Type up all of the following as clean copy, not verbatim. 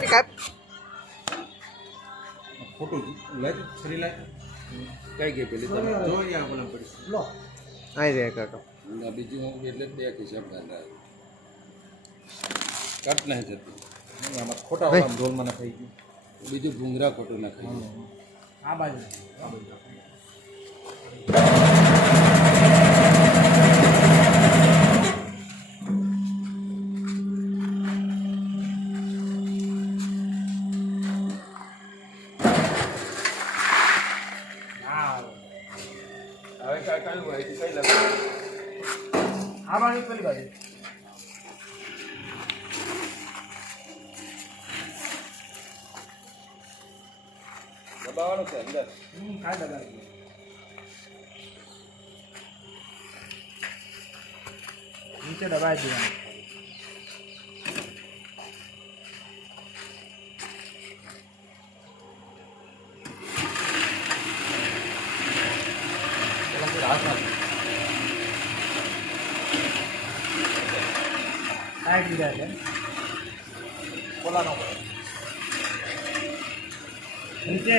નથી કાપ ખોટું લાગે છરી લાગે કઈ ગઈ પેલી તમે જો યા બોલા પડી લો આઈ રે કાકા બીજું હું એટલે બે હિસાબ ગાંડા કટ નહીં જતું આમાં ખોટા વાળા ઢોલમાં નખાઈ ગયું બીજું ભૂંગરા ખોટું નખાઈ ગયું આ બાજુ હવે કઈ કયું હોય કઈ લગે આ બાજુ પેલી બાજુ દબાવવાનું છે અંદર કાંઈ દબાવી નીચે દબાવી દેવાનું ટાઈટ દીધા છે ખોલાનો પડે નીચે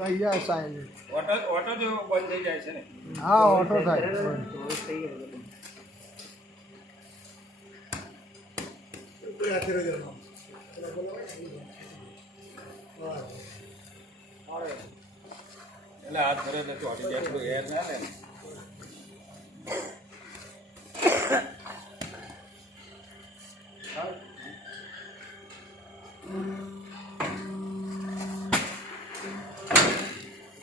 અહીંયા સાહેબ ઓટો જો બંધ થઈ જાય છે ને હા ઓટો થાય એટલે હાથ ભરે એટલે ચોટી જાય એટલું એર ના ને